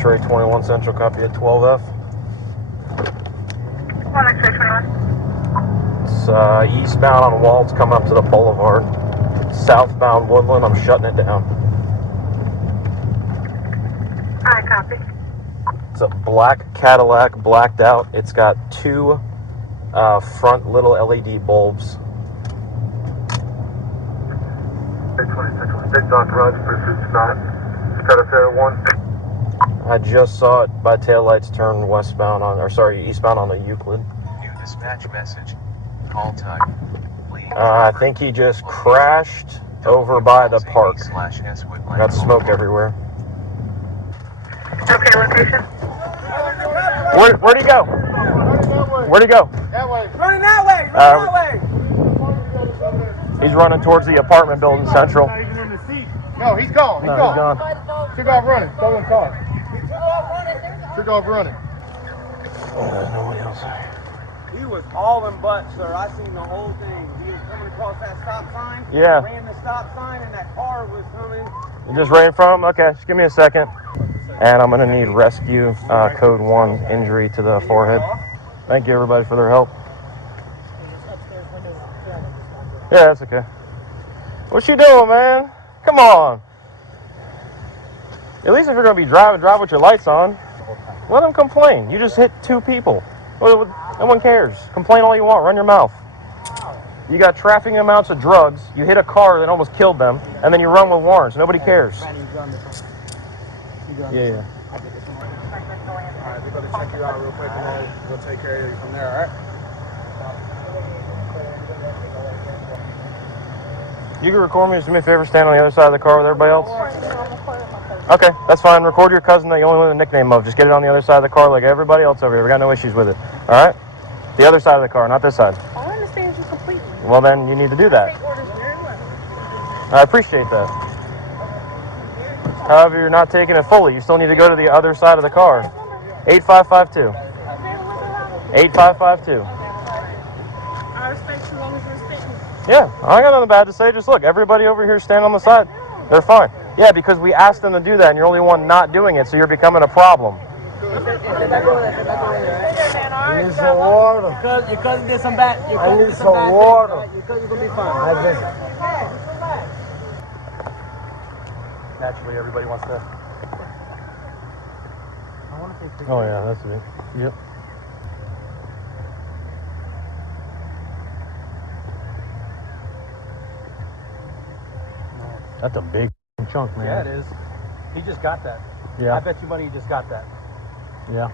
X-ray 21 Central, copy at 12F. 1 X-ray 21. It's eastbound on Waltz, coming up to the boulevard. Southbound Woodland, I'm shutting it down. Alright, copy. It's a black Cadillac, blacked out. It's got two front little LED bulbs. 20 Central, Big Dock Run, pursuit stop. Cadillac 1. I just saw it by taillights turn westbound on, eastbound on the Euclid. New dispatch message. Call type. I think he just crashed over by the park. Got smoke everywhere. Okay, location. Where'd he go? Where'd he go? That way. Running that way! Running that way! He's running towards the apartment building Central. No, he's gone. No, he's gone. Took off running. Stolen car. Took off running. Nobody else. He was all in butt, sir. I seen the whole thing. He was coming across that stop sign. Yeah. Ran the stop sign and that car was coming. You just ran from him? Okay, just give me a second. And I'm going to need rescue code 1, injury to the forehead. Thank you, everybody, for their help. Yeah, that's okay. What you doing, man? Come on. At least if you're going to be driving, drive with your lights on. Let them complain. You just hit 2 people. No one cares. Complain all you want. Run your mouth. You got trafficking amounts of drugs. You hit a car that almost killed them, and then you run with warrants. Nobody cares. Yeah. Alright, we're going to check you out real quick and we'll take care of you from there, alright? You can record me. Just do me a favor. Stand on the other side of the car with everybody else. Okay, that's fine. Record your cousin that you only know the nickname of. Just get it on the other side of the car like everybody else over here. We got no issues with it. All right? The other side of the car, not this side. I understand you completely. Well, then you need to do that. Take orders very well. I appreciate that. However, you're not taking it fully. You still need to go to the other side of the car. 8552. 8552. I respect you as long as you respect me. Yeah, I ain't got nothing bad to say. Just look, everybody over here stand on the side. They're fine. Yeah, because we asked them to do that, and you're the only one not doing it, so you're becoming a problem. I need some water. Your cousin did some bad. I need some water. Your cousin's going to be fine. Naturally, everybody wants to. Oh, yeah, that's it. Yep. That's a big chunk, man. Yeah, it is. He just got that. Yeah. I bet you money he just got that. Yeah.